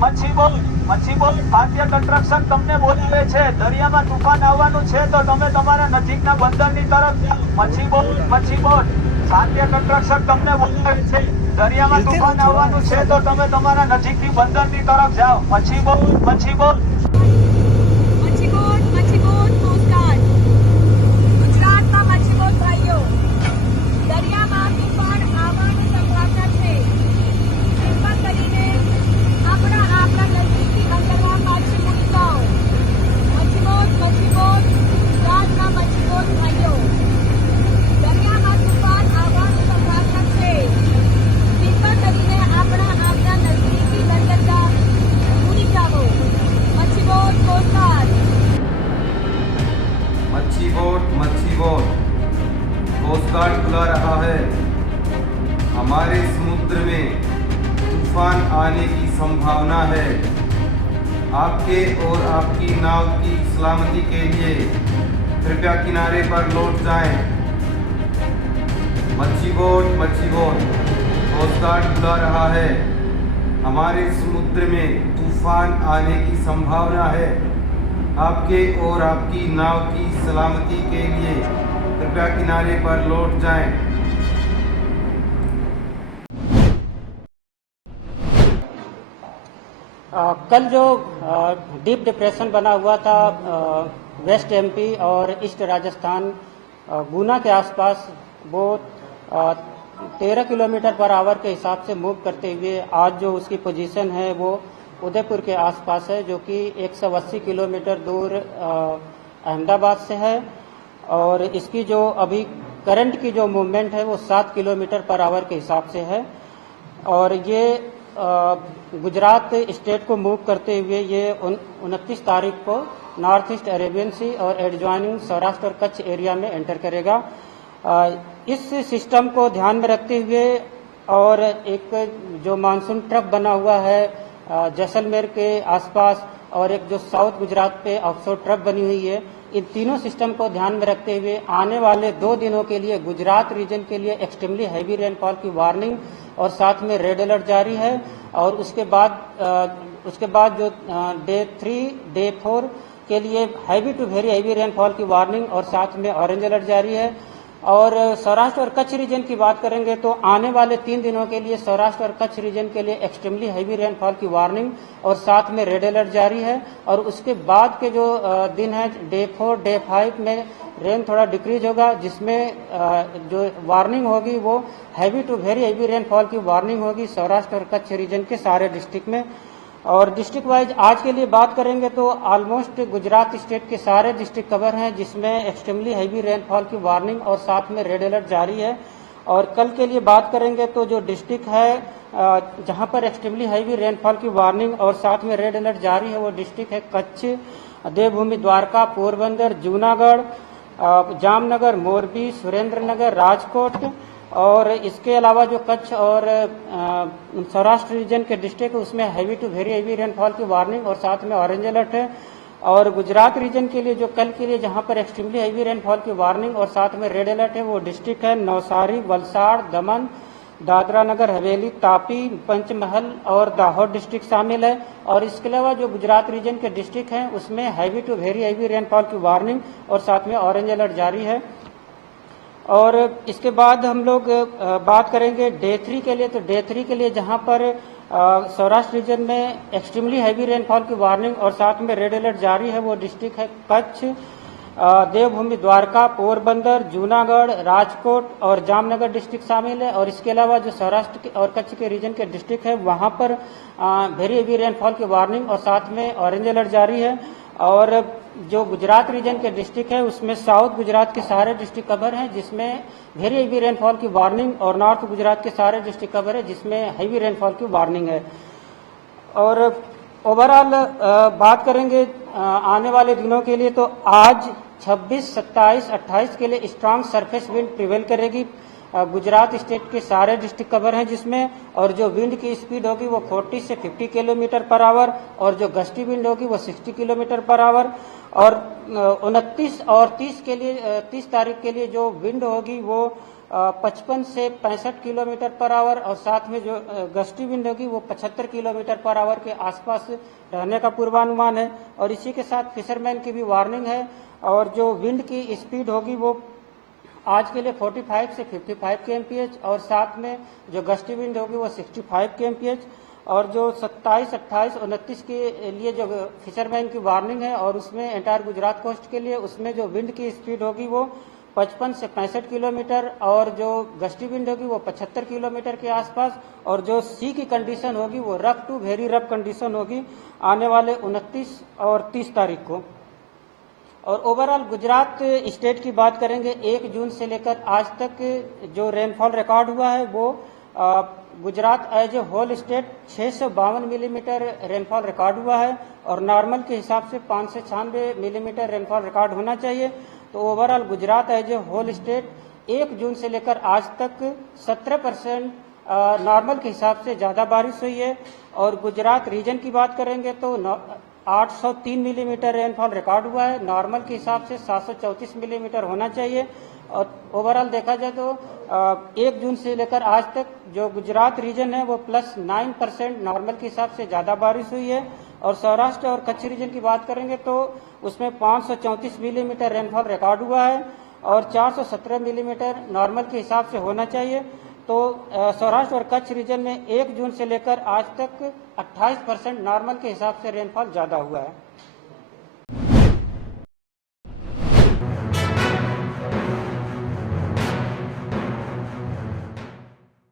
મચ્છી બોટ ભારતીય કન્સ્ટ્રક્શન તમને બોલાવે છે દરિયામાં તુફાન આવવાનું છે તો તમે તમારા નજીકના બંદરની તરફ જાઓ। મચ્છી બોટ ભારતીય કન્સ્ટ્રક્શન તમને બોલાવે છે દરિયામાં તુફાન આવવાનું છે તો તમે તમારા નજીકની બંદરની તરફ જાઓ। મચ્છી બોટ કોસ્ટગાર્ડ ગુજરાતના મચ્છી બોટ ભાઈઓ દરિયામાં તુફાન આવવાની સંભાવના છે। કૃપા કરીને આપણા નજીકથી બંદરમાં પાછી મૂકી જાઓ। મચ્છી બોટ ગુજરાતના મચ્છી બોટ ભાઈઓ દરિયામાં તુફાન આવવાની સંભાવના છે। કૃપા કરીને આપણા નજીકથી બંદરમાં મૂકી જાઓ। મચ્છી બોટ કોસ્ટગાર્ડ मच्छी बोट कोस्ट गार्ड बुला रहा है। हमारे समुद्र में तूफान आने की संभावना है। आपके और आपकी नाव की सलामती के लिए कृपया किनारे पर लौट जाएं। मच्छी बोट कोस्ट गार्ड बुला रहा है। हमारे समुद्र में तूफान आने की संभावना है। आपके और आपकी नाव की सलामती के लिए कृपया किनारे पर लौट जाएं। कल जो डीप डिप्रेशन बना हुआ था वेस्ट एमपी और ईस्ट राजस्थान गुना के आसपास वो 13 किलोमीटर पर आवर के हिसाब से मूव करते हुए आज जो उसकी पोजीशन है वो उदयपुर के आसपास है, जो कि 180 किलोमीटर दूर अहमदाबाद से है। और इसकी जो अभी करंट की जो मूवमेंट है वो 7 किलोमीटर पर आवर के हिसाब से है। और ये गुजरात स्टेट को मूव करते हुए ये 29 तारीख को नॉर्थ ईस्ट अरेबियन सी और एडजॉइनिंग सौराष्ट्र और कच्छ एरिया में एंटर करेगा। इस सिस्टम को ध्यान में रखते हुए और एक जो मानसून ट्रफ बना हुआ है जैसलमेर के आसपास और एक जो साउथ गुजरात पे ऑफशोर ट्रफ बनी हुई है, इन तीनों सिस्टम को ध्यान में रखते हुए आने वाले 2 दिनों के लिए गुजरात रीजन के लिए एक्सट्रीमली हैवी रेनफॉल की वार्निंग और साथ में रेड अलर्ट जारी है। और उसके बाद जो डे 3 डे 4 के लिए heavy to very heavy rainfall की वार्निंग और साथ में ऑरेंज अलर्ट जारी है। और सौराष्ट्र और कच्छ रीजन की बात करेंगे तो आने वाले 3 दिनों के लिए सौराष्ट्र और कच्छ रीजन के लिए एक्सट्रीमली हैवी रेनफॉल की वार्निंग और साथ में रेड अलर्ट जारी है। और उसके बाद के जो दिन है डे 4 डे 5 में रेन थोड़ा डिक्रीज होगा, जिसमें जो वार्निंग होगी वो heavy to very heavy rainfall की वार्निंग होगी सौराष्ट्र और कच्छ रीजन के सारे डिस्ट्रिक्ट में। और डिस्ट्रिक्ट वाइज आज के लिए बात करेंगे तो ऑलमोस्ट गुजरात स्टेट के सारे डिस्ट्रिक्ट कवर हैं, जिसमें एक्सट्रीमली हैवी रेनफॉल की वार्निंग और साथ में रेड अलर्ट जारी है। और कल के लिए बात करेंगे तो जो डिस्ट्रिक्ट है जहां पर एक्सट्रीमली हैवी रेनफॉल की वार्निंग और साथ में रेड अलर्ट जारी है वो डिस्ट्रिक्ट है कच्छ, देवभूमि, द्वारका, पोरबंदर, जूनागढ़, जामनगर, मोरबी, सुरेंद्रनगर, राजकोट। और इसके अलावा जो कच्छ और सौराष्ट्र रीजन के डिस्ट्रिक्ट उसमें heavy to very heavy rainfall की वार्निंग और साथ में ऑरेंज अलर्ट है। और गुजरात रीजन के लिए जो कल के लिए जहां पर एक्सट्रीमली हैवी रेनफॉल की वार्निंग और साथ में रेड अलर्ट है वो डिस्ट्रिक्ट है नवसारी, वलसाड़, दमन, दादरा नगर हवेली, तापी, पंचमहल और दाहोद डिस्ट्रिक्ट शामिल है। और इसके अलावा जो गुजरात रीजन के डिस्ट्रिक्ट हैं उसमें heavy to very heavy rainfall की वार्निंग और साथ में ऑरेंज अलर्ट जारी है। और इसके बाद हम लोग बात करेंगे डे 3 के लिए। तो डे 3 के लिए जहां पर सौराष्ट्र रीजन में एक्सट्रीमली हैवी रेनफॉल की वार्निंग और साथ में रेड अलर्ट जारी है वो डिस्ट्रिक्ट है कच्छ, देवभूमि, द्वारका, पोरबंदर, जूनागढ़, राजकोट और जामनगर डिस्ट्रिक्ट शामिल है। और इसके अलावा जो सौराष्ट्र और कच्छ के रीजन के डिस्ट्रिक्ट है वहां पर वेरी हैवी रेनफॉल की वार्निंग और साथ में ऑरेंज अलर्ट जारी है। और जो गुजरात रीजन के डिस्ट्रिक्ट है उसमें साउथ गुजरात के सारे डिस्ट्रिक्ट कवर हैं, जिसमें वेरी हैवी रेनफॉल की वार्निंग और नॉर्थ गुजरात के सारे डिस्ट्रिक्ट कवर है जिसमें हैवी रेनफॉल की वार्निंग है। और ओवरऑल बात करेंगे आने वाले दिनों के लिए तो आज 26, 27, 28 के लिए स्ट्रांग सरफेस विंड प्रिवेल करेगी। गुजरात स्टेट के सारे डिस्ट्रिक्ट कवर हैं जिसमें, और जो विंड की स्पीड होगी वो 40 से 50 किलोमीटर पर आवर, और जो गस्टी विंड होगी वो 60 किलोमीटर पर आवर। और 29 और 30 के लिए 30 तारीख के लिए जो विंड होगी वो 55 से 65 किलोमीटर पर आवर, और साथ में जो गस्टी विंड होगी वो 75 किलोमीटर पर आवर के आसपास रहने का पूर्वानुमान है। और इसी के साथ फिशरमैन की भी वार्निंग है, और जो विंड की स्पीड होगी वो आज के लिए 45 से 55 kmph, और साथ में जो गस्टी विंड होगी वो 65 kmph। और जो 27, 28, 29 के लिए जो फिशरमैन की वार्निंग है, और उसमें एंटायर गुजरात कोस्ट के लिए उसमें जो विंड की स्पीड होगी वो 55 से 65 किलोमीटर, और जो गस्टी विंड होगी वो 75 किलोमीटर के आसपास, और जो सी की कंडीशन होगी वो rough to very rough condition होगी आने वाले 29 और 30 तारीख को। और ओवरऑल गुजरात स्टेट की बात करेंगे, 1 जून से लेकर आज तक जो रेनफॉल रिकॉर्ड हुआ है वो Gujarat as a whole state 652 millimetre rainfall record हुआ है, और नॉर्मल के हिसाब से 596 मिलीमीटर रेनफॉल रिकॉर्ड होना चाहिए। तो overall Gujarat as a whole state 1 जून से लेकर आज तक 17% नॉर्मल के हिसाब से ज़्यादा बारिश हुई है। और गुजरात रीजन की बात करेंगे तो 803 मिलीमीटर रेनफॉल रिकॉर्ड हुआ है, नॉर्मल के हिसाब से 734 मिलीमीटर होना चाहिए। और ओवरऑल देखा जाए तो 1 जून से लेकर आज तक जो गुजरात रीजन है वो +9% नॉर्मल के हिसाब से ज़्यादा बारिश हुई है। और सौराष्ट्र और कच्छ रीजन की बात करेंगे तो उसमें 534 मिलीमीटर रेनफॉल रिकॉर्ड हुआ है, और 417 मिलीमीटर नॉर्मल के हिसाब से होना चाहिए। तो सौराष्ट्र और कच्छ रीजन में 1 जून से लेकर आज तक 28% नॉर्मल के हिसाब से रेनफॉल ज़्यादा हुआ है।